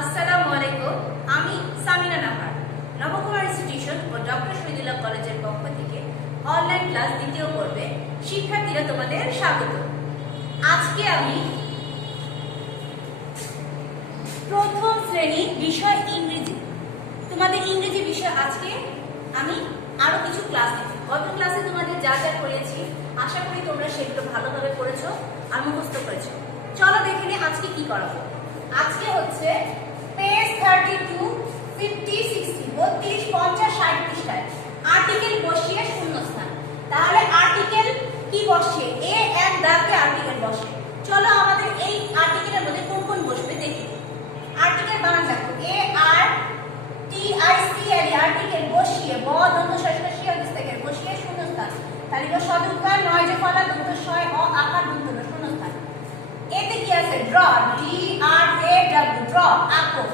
আসসালামু আলাইকুম। আমি সামিনা নাহার নবকুমার ইনস্টিটিউশন ও ডক্টর শহীদুল্লাহ কলেজের পক্ষ থেকে অনলাইন ক্লাস দ্বিতীয় পর্বে শিক্ষার্থীরা তোমাদের স্বাগত। আজকে আমি প্রথম শ্রেণী বিষয় ইংরেজি, তোমাদের ইংরেজি বিষয় আজকে আমি আরো কিছু ক্লাস নিচ্ছি। গত ক্লাসে তোমাদের যা যা করেছি আশা করি তোমরা সেগুলো ভালোভাবে করেছো আর মুখস্থ করেছো। চলো দেখে নিই আজকে কি করাবো। আজকে হচ্ছে পেজ 32, 50, 60, 32, 50, 60 পৃষ্ঠায় আর্টিকেল বসিয়ে শূন্যস্থান। তাহলে আর্টিকেল কি বসে? এ এন্ড দাকে আর্টিকেল বসে। চলো আমাদের এই আর্টিকেলের মধ্যে কোন কোন বসবে দেখি। আর্টিকেল বানান দেখো, A R T I C L article বসিয়ে ব দন্ত শস্য থেকে বসিয়ে শূন্যস্থান। তালিকা সদুকার নয় যে ফলা দন্ত শয় অ আকার দন্ত শূন্যস্থান। এতে কি আছে? Draw, D R A W, draw আঁকো।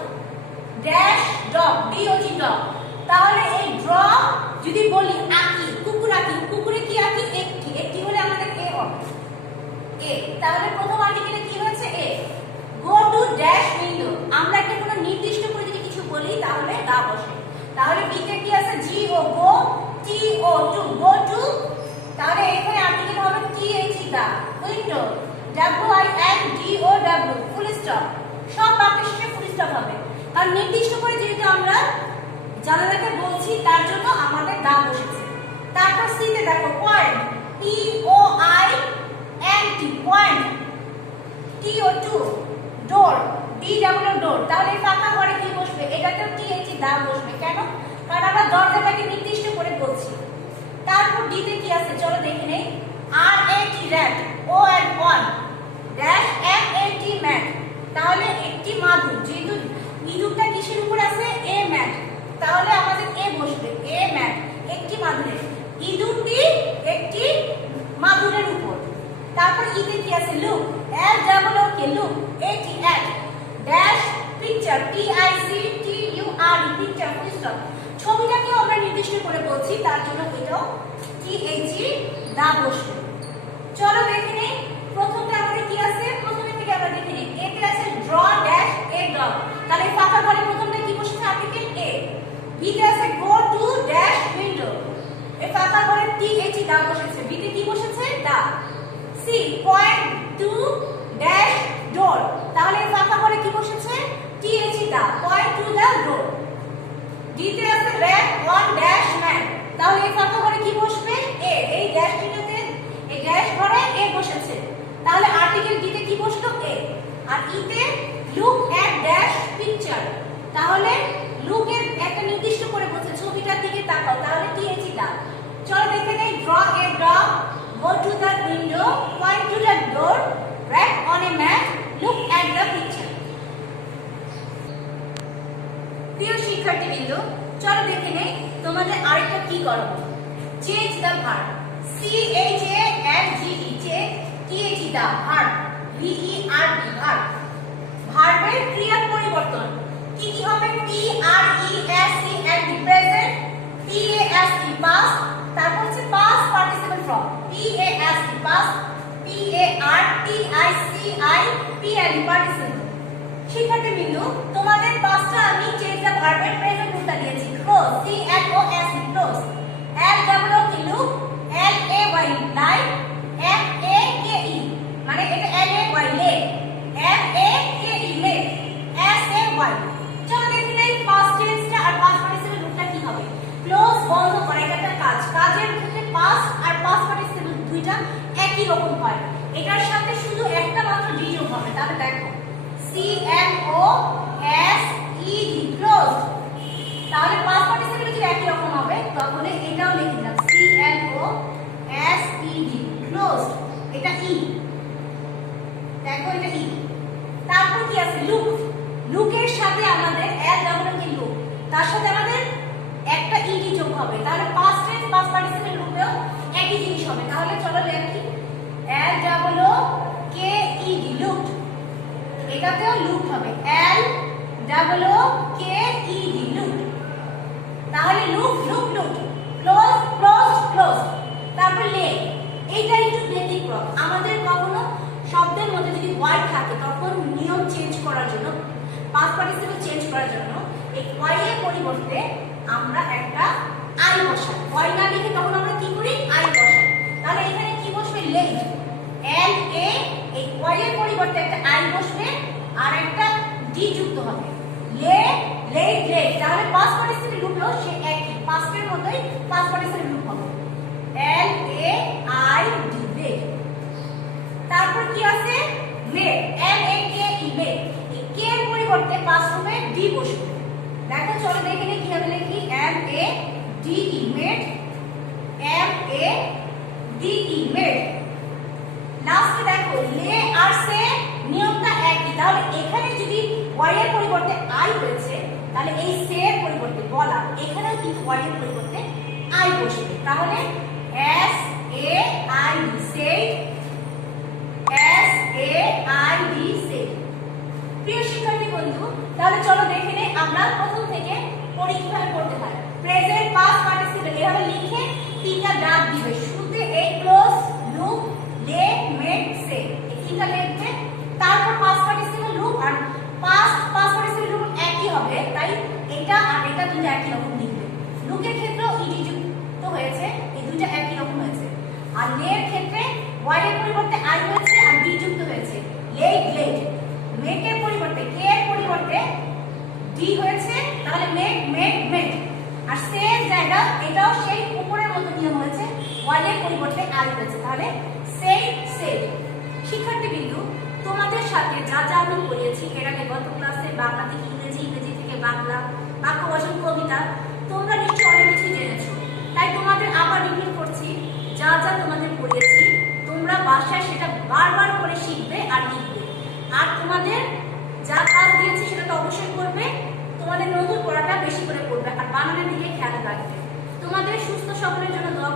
Dash dog, D O G dog. তাহলে এই ড্র যদি বলি আঁকি, কুকুর আঁকি, কুকুরে কি আঁকি? একটি, একটি হলে আমাদের এ হবে। এ তাহলে প্রথম আর্টিকেলে কি হয়েছে? এ। গো টু ড্যাশ উইন্ডো, আমরা একটা কোনো নির্দিষ্ট করে যদি কিছু বলি তাহলে দা বসে। তাহলে বি তে কি আছে? G O go, T O to, go to. তাহলে এখানে আর্টিকেল হবে T H the window, W I N D O W, full stop. সব বাক্যের শেষে ফুল স্টপ হবে, কারণ নির্দিষ্ট করে যেহেতু আমরা জানালাকে বলছি তার জন্য আমাদের দা বসেছে। তারপর সি তে দেখো point, P O I N T, point. T O to, door, D W door. তাহলে ফাঁকা ঘরে কি বসবে? এটাতেও টি এইচ দা বসবে। কেন? কারণ আমরা দরজাটাকে নির্দিষ্ট করে বলছি। তারপর ডি তে কি আছে চলো দেখে নেই। আর এ টি র্যাট, ও and one, dash M A T mat. তাহলে একটি মাদুর, যেহেতু ইঁদুরটা কিসের উপর আছে? এ ম্যাট, তাহলে আমাদের এ বসবে। এ ম্যাট, একটি মাদুরের, ইঁদুরটি একটি মাদুরের উপর। তারপর ইতে কি আছে? Look, L double O K, look, A T at, dash picture, T I C T U R E, picture, full stop. ছবিটাকে আমরা নির্দিষ্ট করে বলছি তার জন্য এটাও টি এইচ দা বসবে। চলো দেখে নেই প্রথমটা আমাদের কি আছে। প্রথমে থেকে আমরা দেখে নেই। এতে আছে ড্র ড্যাশ এ ডগ, তাহলে ফাঁকা ঘরে প্রথমটা কি বসেছে? Article a. বি তে আছে গো টু ড্যাশ উইন্ডো, এই ফাঁকা ঘরে টি এইচ দা বসেছে। বি তে কি বসেছে? The. C point to dash door, তাহলে এই ফাঁকা ঘরে কি বসেছে? T H the, point to the door. D তে আছে র্যাট অন ড্যাশ ম্যান, তাহলে এই ফাঁকা ঘরে কি বসবে? এ। এই ড্যাশ চিহ্নতে এই ড্যাশ ঘরে এ বসেছে, তাহলে আর্টিকেল ডি তে কি বসলো? এ। আর ই তে লুক এট ড্যাশ পিকচার, তাহলে লুক এর একটা নির্দিষ্ট করে বলছে ছবিটার দিকে তাকাও, তাহলে টি এইচ দা। চলো দেখে নেই। Draw a dog, go to the window, point to the door, write on a map, look at the picture. প্রিয় শিক্ষার্থীবৃন্দ, চলো দেখে নেই তোমাদের আরেকটা কি করব। Change the verb, C H A N G E, change, T H the, verb, V E R B, verb. ভার্বের ক্রিয়ার পরিবর্তন কি কি হবে? P R E S C N D, present, P A S T, past. তারপর হচ্ছে past participle form, P A S T, past, P A R T I C I P N D, participle. শিক্ষার্থীবৃন্দ, তোমাদের পাঁচটা আমি change the ভার্বের present রূপটা দিয়েছি। Close, C N O S E, close, L double O K, look, L A Y, like, F A K E, মানে এটা L A Y, lake, F A K E, lake, S A Y. চলো দেখি নেই past টেন্সটা আর past participle রূপটা কি হবে। ক্লোজ, বন্ধ করা, এটা একটা কাজ। কাজের ক্ষেত্রে পাস্ট আর পাস্ট পার্টিসিপল দুইটা একই রকম হয়। এটার সাথে শুধু একটা মাত্র ডি যোগ হবে। তাহলে দেখো C N O S E D, close. তাহলে পাস্ট পার্টিসিপল যদি একই রকম হবে তাহলে এটাও লিখে দিলাম, C N O S E D, close. এটা ই, দেখো এটা ই। তারপর কি আছে? লুক, লুকের সাথে আমাদের এল ডাবল কে, লুক, তার সাথে আমাদের একটা ইডি যোগ হবে। তাহলে পাস্ট টেন্স পাস্ট পার্টিসিপল রূপেও একই জিনিস হবে। তাহলে চলো লিখি, L double K E D, look, এটাতেও লুক হবে, L double K E D, look. তাহলে look look look, close close close. তারপর লেক, এইটা একটু ব্যতিক্রম। আমাদের কখনো শব্দের মধ্যে যদি ওয়ার্ড থাকে তখন নিয়ম চেঞ্জ করার জন্য পাস্ট পার্টিসিপল করার জন্য এই ওয়াই এর পরিবর্তে আমরা একটা আই বসাই। ওয়াই না লিখে তখন আমরা কি করি? আই বসাই। তাহলে এখানে কি বসবে? লেট। এল এ, এই ওয়াই এর পরিবর্তে একটা আই বসবে আর একটা ডি যুক্ত হবে। লে, লেট, লেট। তাহলে পাস্ট পার্টিসিপল রূপও সে একই, পাস্টের মতোই পাস্ট পার্টিসিপল রূপ হবে। এল এ আই ডি, লেট। তারপর কি আছে? মেড। এম এ কে ই, মেড। এই কে এর পরিবর্তে পাস্ট রূপে ডি বসবে। দেখো চলো দেখে নিই কিভাবে লিখি। M A D E, made. M A D E, made. লাস্টে দেখো লে আর সে নিয়মটা একই। তাহলে এখানে যদি ওয়াই এর পরিবর্তে আই হয়েছে তাহলে এই সে এর পরিবর্তে বলা, এখানেও কিন্তু ওয়াই এর পরিবর্তে আই বসবে। তাহলে S A I D, said. S A I D, said. প্রিয় শিক্ষার্থী বন্ধু, তাহলে চলো দেখে নেই আমরা প্রথম থেকে পড়ি কিভাবে পড়তে হয়। প্রেজেন্ট পাস্ট পার্টিসিপল এভাবে লিখে তিনটা দাগ দিবে। শুরুতে এ ক্লোজ, লুক, লে, মেড, সে, এই তিনটা লিখবে। তারপর পাস্ট পার্টিসিপল লুক আর পাস্ট পার্টিসিপল লুক একই হবে, তাই এটা আর এটা দুটো একই রকম লিখবে। লুকের ক্ষেত্রেও ইডি যুক্ত হয়েছে, এই দুটো একই রকম হয়েছে। আর লে এর ক্ষেত্রে ওয়াই এর পরিবর্তে আই হয়েছে আর ডি যুক্ত হয়েছে, লেট, লেট। মেক এর পরিবর্তে কে এর পরিবর্তে ডি হয়েছে, তাহলে মেক, মেক, মেক। আর সে এর জায়গা এটাও সেই উপরের মতো নিয়ম হয়েছে, ওয়াই এর পরিবর্তে আই হয়েছে, তাহলে সেড, সেড। শিক্ষার্থীবৃন্দু, তোমাদের সাথে যা যা আমি পড়িয়েছি এর আগে গত ক্লাসে বাংলা থেকে ইংরেজি, ইংরেজি থেকে বাংলা, বাক্য গঠন, কবিতা, তোমরা নিশ্চয়ই অনেক কিছু জেনেছো। তাই তোমাদের আবার রিপিট করছি, যা যা তোমাদের পড়িয়েছি তোমরা বাসায় সেটা বারবার করে শিখবে আর লিখবে। আর তোমাদের যা কাজ দিয়েছি সেটা তো অবশ্যই করবে। তোমাদের নতুন পড়াটা বেশি করে পড়বে আর বানানের দিকে খেয়াল রাখবে। তোমাদের সুস্থ সকলের জন্য দোয়া